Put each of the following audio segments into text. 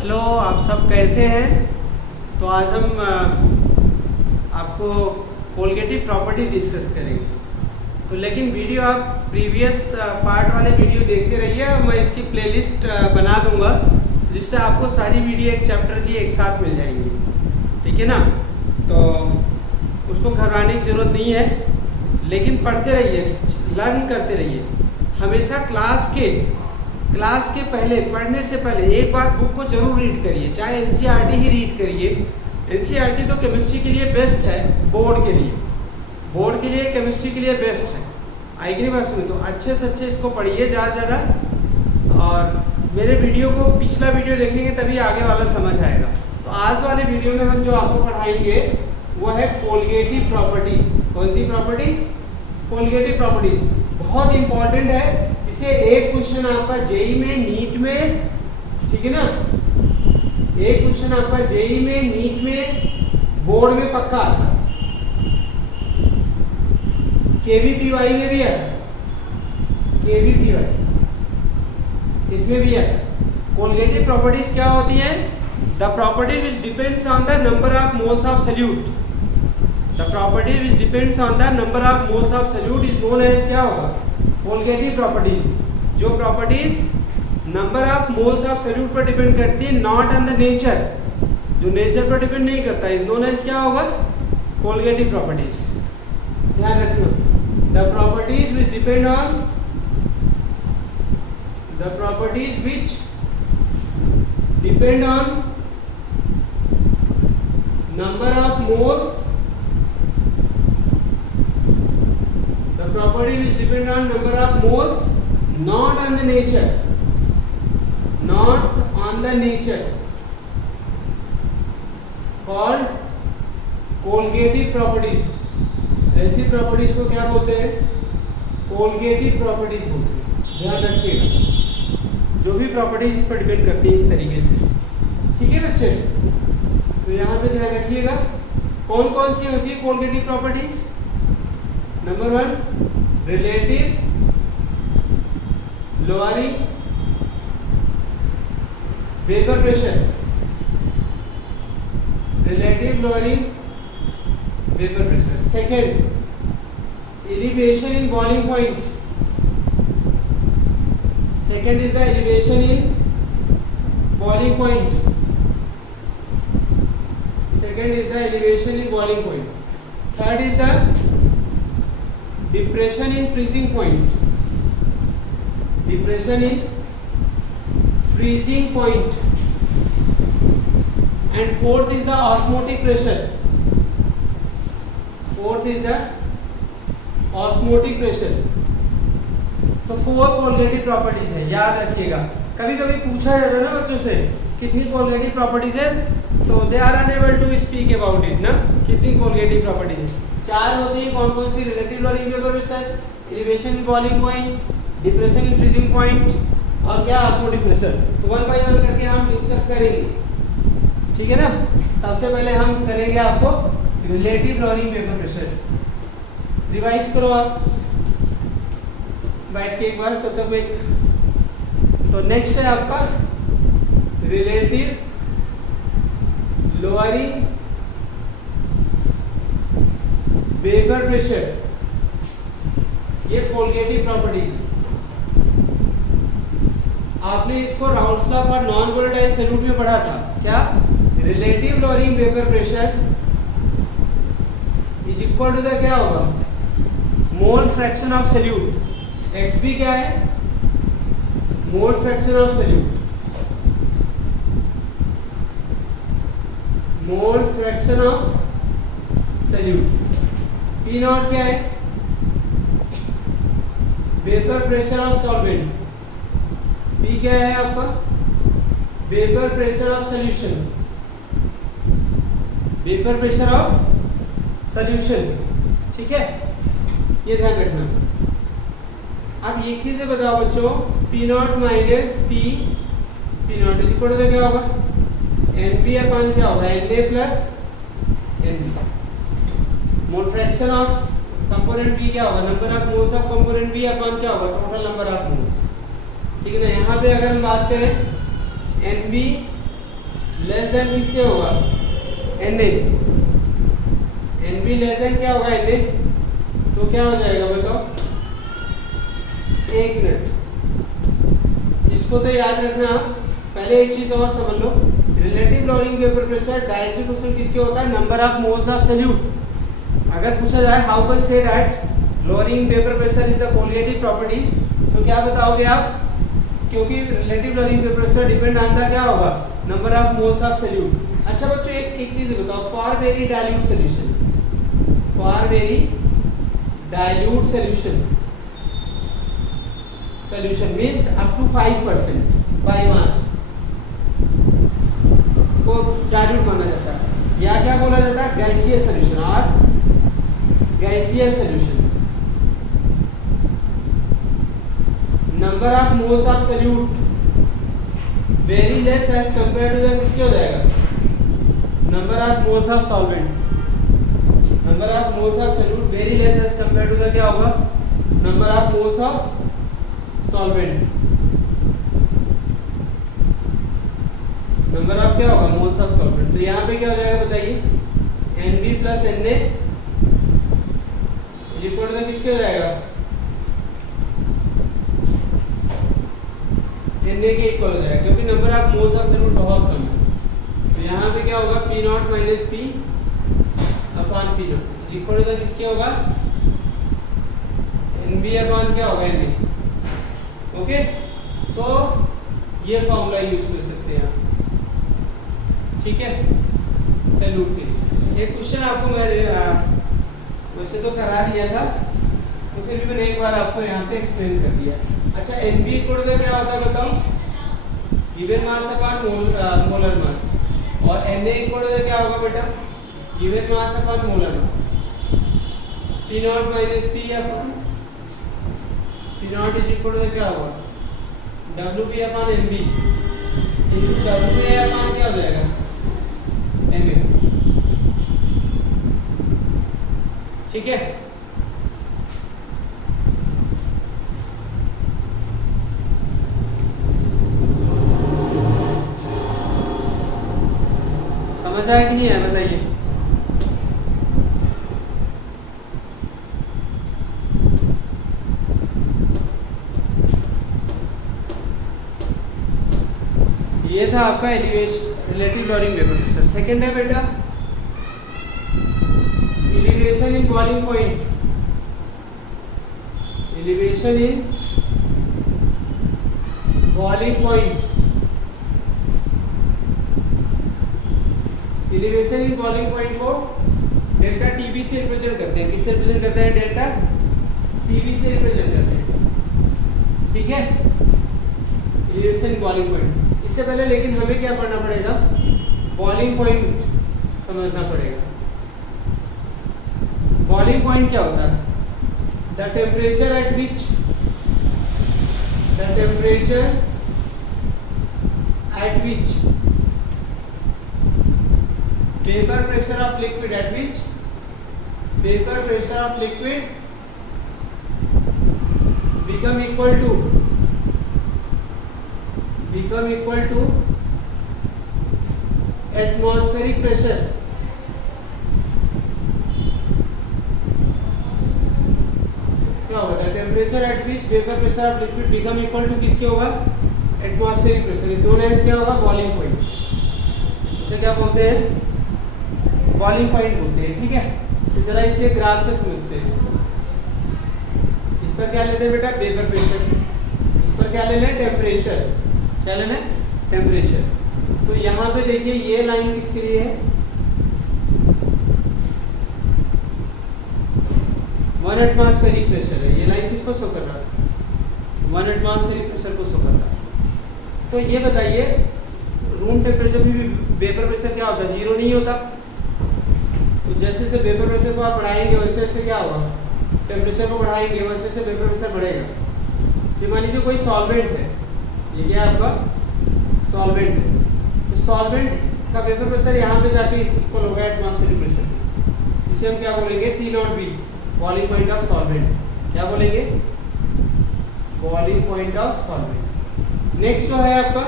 Hello, आप सब कैसे हैं। तो आज हम आपको कोलगेटिव प्रॉपर्टी डिस्कस करेंगे। तो लेकिन वीडियो आप प्रीवियस पार्ट वाले वीडियो देखते रहिए। मैं इसकी प्लेलिस्ट बना दूंगा जिससे आपको सारी वीडियो एक चैप्टर की एक साथ मिल जाएंगी, ठीक है ना। तो उसको घबराने की ज़रूरत नहीं है, लेकिन पढ़ते रहिए, लर्न करते रहिए। हमेशा क्लास के पहले, पढ़ने से पहले एक बार बुक को जरूर रीड करिए, चाहे एनसीईआरटी ही रीड करिए। एनसीईआरटी तो केमिस्ट्री के लिए बेस्ट है, बोर्ड के लिए केमिस्ट्री के लिए बेस्ट है। आएगी नहीं बात सुनी तो अच्छे से अच्छे इसको पढ़िए ज़्यादा। और मेरे वीडियो को पिछला वीडियो देखेंगे तभी आगे वाला समझ आएगा। तो आज वाले वीडियो में हम जो आपको पढ़ाएंगे वो है कोलगेटिव प्रॉपर्टीज। कौन सी प्रॉपर्टीज? कोलगेटिव प्रॉपर्टीज बहुत इंपॉर्टेंट है। इसे एक क्वेश्चन आपका जेई में, नीट में, ठीक है ना, एक क्वेश्चन आपका जेई में, नीट में, बोर्ड में पक्का आता, केवीपीवाई में भी आता, केवीपीवाई इसमें भी आता। कोलगेटिव प्रॉपर्टीज क्या होती है? The property which depends on the number of moles of solute. The property which depends on the number of moles of solute is known as क्या होगा? Colligative properties. जो properties number of moles of solute पर depend करती है, not on the nature, जो nature पर depend नहीं करता, इज नोन एज क्या होगा? Colligative properties. ध्यान रखना, the properties which depend on, the properties which depend on number of moles, the property which depend on number of moles, not on the nature, not on the nature, called colligative properties. ऐसी properties को क्या बोलते हैं? कोलगेटिव properties बोलते हैं। ध्यान रखिएगा, जो भी प्रॉपर्टीज पर डिपेंड करती है इस तरीके से, ठीक है बच्चे। तो यहाँ पे ध्यान रखिएगा कौन कौन सी होती है colligative properties. Number 1 relative lowering vapour pressure, relative lowering vapour pressure. Second elevation in boiling point, second is the elevation in boiling point, second is the elevation in boiling point, third is the depression in freezing point, depression in freezing point, and fourth is the osmotic pressure, fourth is the osmotic pressure। तो 4 कोलगेटिव properties है, याद रखिएगा। कभी कभी पूछा जाता है ना बच्चों से कितनी कोलगेटिव प्रॉपर्टीज है, तो they are unable to speak about it ना। कितनी कोलगेटिव प्रॉपर्टीज है? 4 होती है। कौन कौन सी? Relative lowering vapour pressure, elevation in boiling point, depression in freezing point, और क्या? Osmotic pressure. तो 1 बाय 1 करके हम डिस्कस करेंगे, ठीक है ना। सबसे पहले हम करेंगे आपको relative lowering vapour pressure. Revise करो आप बैठ के एक बार, तो तब एक। तो नेक्स्ट है आपका रिलेटिव लोअरिंग वेपर प्रेशर। ये कोलगेटिव प्रॉपर्टीज। आपने इसको Raoult's law for non volatile solute में पढ़ा था। क्या? Relative lowering vapour pressure is equal to the क्या होगा? Mole fraction of solute. XB क्या है? Mole fraction of solute, mole fraction of solute. P naught क्या है? Vapour pressure of solvent. P क्या है आपका? Vapour pressure of solution, vapour pressure of solution, ठीक है। ये ध्यान रखना। अब एक चीज बताओ बच्चों, P naught minus P naught is equal to क्या होगा? NP अपन क्या होगा? NA plus NB। Mole fraction of component B क्या होगा? Number of moles of component B अपन क्या होगा? टोटल नंबर ऑफ मोल्स, ठीक है ना। यहाँ पे अगर हम बात करें NB लेस देन किससे होगा, Na। Nb लेस देन क्या होगा, Na। तो क्या हो जाएगा बताओ, एक मिनट, इसको तो याद रखना आप। पहले एक चीज और समझ लो, relative lowering vapour pressure directly question किसके होता है, number of moles of solute. अगर पूछा जाए how can say that lowering vapour pressure is the colligative properties, तो क्या बताओगे आप, क्योंकि relative lowering vapour pressure depend on the क्या होगा, number of moles of solute. अच्छा बच्चों एक चीज बताओ, for very dilute solution, for very dilute solution means up to 5% by mass को डाइल्यूट माना जाता है, या क्या बोला जाता है, गैसीय सॉल्यूशन और गैसीय solution. Number of moles of solute very less as compare to the किसके हो जाएगा, number of moles of solvent. Number of moles of solute very less as compare to the क्या होगा, number of moles of solvent. Number of क्या होगा, moles of solvent. तो यहाँ पे क्या हो जाएगा बताइए, Nb plus Na equal to किसके हो जाएगा, Na के इक्वल हो जाएगा, क्योंकि number of moles of solvent बहुत कम है। तो यहाँ पे क्या होगा, P0 minus P upon P0 equal to किसके होगा, Nb अपॉन क्या होगा, Na। ओके तो ये फॉर्मूला यूज कर सकते हैं आप, ठीक है, सॉल्यूट के लिए। एक क्वेश्चन आपको मैं वैसे तो करा दिया था, तो फिर भी मैंने एक बार आपको यहाँ पे एक्सप्लेन कर दिया। अच्छा Nb इक्वल टू क्या होता है बताओ, given mass upon molar mass, और Na इक्वल टू क्या होगा बेटा, given mass upon molar mass. P0 minus P upon P0 is equal to क्या होगा, Wp upon Nb into Wa upon क्या हो जाएगा, Na। ठीक है, समझ आया कि नहीं है बताइए। ये था आपका elevation relative lowering vapour pressure. Second है बेटा elevation in boiling point, elevation in boiling point. Elevation in boiling point को डेल्टा टीबी से रिप्रेजेंट करते हैं। किससे रिप्रेजेंट करते हैं, डेल्टा टीबी से रिप्रेजेंट करते हैं, ठीक है, एलिवेशन इन बॉइलिंग पॉइंट। इससे पहले लेकिन हमें क्या पढ़ना पड़ेगा, बॉइलिंग पॉइंट समझना पड़ेगा। बॉइलिंग पॉइंट क्या होता है, the temperature at which, the temperature at which vapour pressure of liquid, at which vapour pressure of liquid become equal to atmospheric pressure। क्या होगा, temperature at which vapour pressure of liquid become equal to किसके होगा, atmospheric pressure. इस दोनों क्या होगा, boiling point. उसे क्या बोलते हैं, बॉइलिंग पॉइंट बोलते हैं, ठीक है। तो जरा इसे ग्राफ से समझते हैं। इस पर क्या लेते हैं बेटा, वेपर प्रेशर, इस पर क्या ले लें, टेम्परेचर, क्या लेना है, टेम्परेचर। तो यहाँ पे देखिए ये लाइन किसके लिए है, 1 एटमॉस्फेरिक प्रेशर है। ये लाइन किसको शो कर रहा है, 1 एटमॉस्फेरिक प्रेशर को शो कर रहा है। तो ये बताइए रूम टेम्परेचर भी वेपर प्रेशर क्या होता है, जीरो नहीं होता। तो जैसे जैसे वेपर प्रेशर को आप बढ़ाएंगे वैसे वैसे क्या होगा, टेम्परेचर को बढ़ाएंगे वैसे वैसे वेपर प्रेशर बढ़ेगा। ये मान लीजिए कोई सॉल्वेंट है, ये क्या है आपका सॉल्वेंट है, तो सॉल्वेंट का वेपर प्रेशर यहाँ पे जाके इक्वल होगा एटमॉस्फेरिक प्रेशर। इसे हम क्या बोलेंगे, T0B, boiling point of solvent. क्या बोलेंगे, boiling point of solvent. Next जो है आपका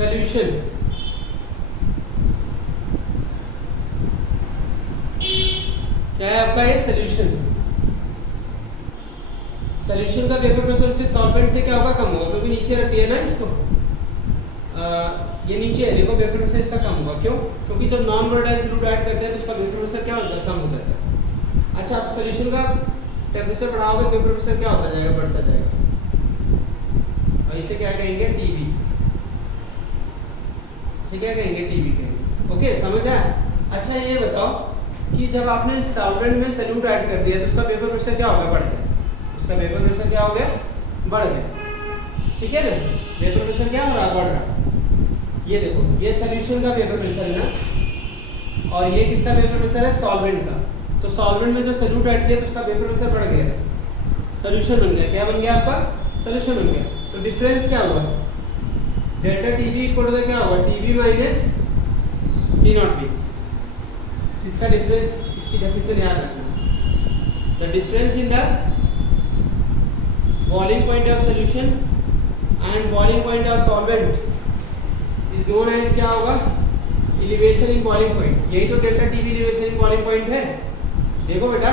सॉल्यूशन, क्या है आपका ये सॉल्यूशन। सॉल्यूशन का वेपर प्रेशर सॉल्वेंट से क्या होगा, कम होगा, क्योंकि नीचे रख दिया ना इसको, ये नीचे है, देखो वेपर प्रेशर इसका कम होगा। क्यों? क्योंकि जब नॉन वोलेटाइल फ्लूइड ऐड करते हैं तो उसका वेपर प्रेशर क्या हो जाता है, कम हो जाता है। अच्छा, आप सॉल्यूशन का टेम्परेचर बढ़ाओगे वेपर प्रेशर क्या होता जाएगा, बढ़ता जाएगा। और इसे क्या कहेंगे, टीबी। इसे क्या कहेंगे, टीबी कहेंगे। ओके, समझ आया? अच्छा, ये बताओ कि जब आपने सॉल्वेंट में सॉल्यूट ऐड कर दिया तो उसका वेपर प्रेशर क्या हो गया, बढ़ गया। उसका वेपर प्रेशर क्या हो गया, बढ़ गया। ठीक है ना, वेपर प्रेशर क्या हो रहा है, बढ़ रहा है। ये देखो, ये सॉल्यूशन का वेपर प्रेशर है ना, और ये किसका वेपर प्रेशर है, सॉल्वेंट का। तो सॉल्वेंट में जब सॉल्यूट ऐड किया तो उसका वेपर प्रेशर बढ़ गया, सॉल्यूशन बन गया। क्या बन गया आपका, सॉल्यूशन बन गया। तो डिफरेंस क्या हुआ, डेल्टा टीबी इक्वल टू क्या होगा, TB minus T naught B. इसका डिफरेंस, इसकी डेफिनेशन याद रखना। The difference in the boiling point of solution and boiling point of solvent is known as क्या होगा, एलिवेशन इन बॉइलिंग पॉइंट। यही तो delta TB elevation in boiling point है। देखो बेटा,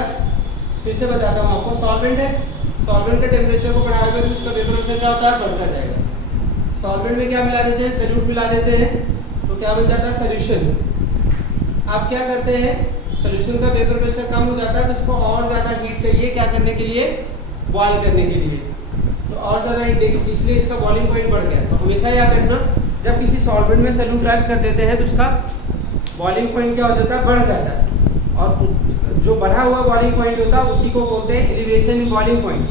फिर से बताता हूँ आपको, सॉल्वेंट है, सॉल्वेंट के टेम्परेचर को बढ़ाओगे तो उसका वेपर प्रेशर क्या होता है, बढ़ता जाएगा। सॉल्वेंट में क्या मिला देते हैं, सॉल्यूट मिला देते हैं, तो क्या बन जाता है, सॉल्यूशन। आप क्या करते हैं, सॉल्यूशन का वेपर प्रेशर कम हो जाता है तो उसको और ज़्यादा हीट चाहिए, क्या करने के लिए, बॉयल करने के लिए। तो और ज़्यादा हीट देखिए, इसलिए इसका बॉइलिंग पॉइंट बढ़ गया। तो हमेशा याद रखना, जब किसी सॉल्वेंट में सॉल्यूट ऐड कर देते हैं तो उसका बॉइलिंग पॉइंट क्या हो जाता है, बढ़ जाता है। और जो बढ़ा हुआ बॉइलिंग पॉइंट होता है उसी को बोलते हैं एलिवेशन इन बॉइलिंग पॉइंट।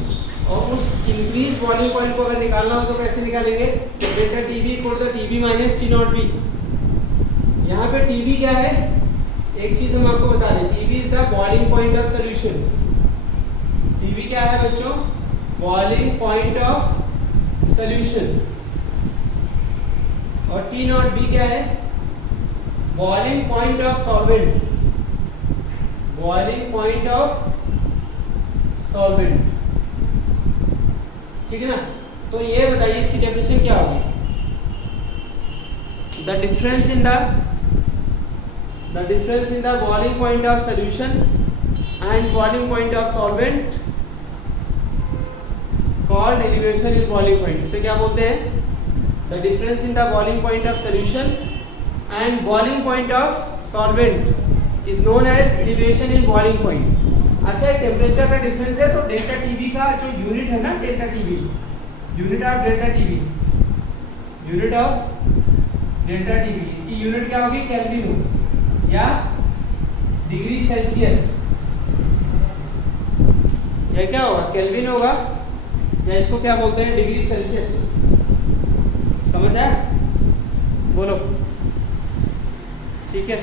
और उस इंक्रीज बॉइलिंग पॉइंट को अगर निकालना हो तो कैसे निकालेंगे, delta TB equal to TB minus T naught B. यहाँ पे टीबी क्या है, एक चीज हम आपको बता दें, TB is the boiling point of solution. TB क्या है बच्चों, बॉइलिंग पॉइंट ऑफ सॉल्यूशन। और टी नॉट बी क्या है, boiling point of solvent. Boiling point of solvent, ठीक है ना। तो ये बताइए इसकी डेफिनेशन क्या होगी, the difference in the boiling point of solution and boiling point of solvent called elevation in boiling point. इसे क्या बोलते हैं, the difference in the boiling point of solution and boiling point of solvent is known as elevation in boiling point. अच्छा, temperature का difference है, तो delta TB का जो यूनिट है ना, delta TB, unit of delta TB, unit of delta TB, इसकी unit क्या होगी, केल्विन हो या डिग्री सेल्सियस, या क्या होगा, केल्विन होगा, या इसको क्या बोलते हैं, डिग्री सेल्सियस। समझ आया, बोलो, ठीक है।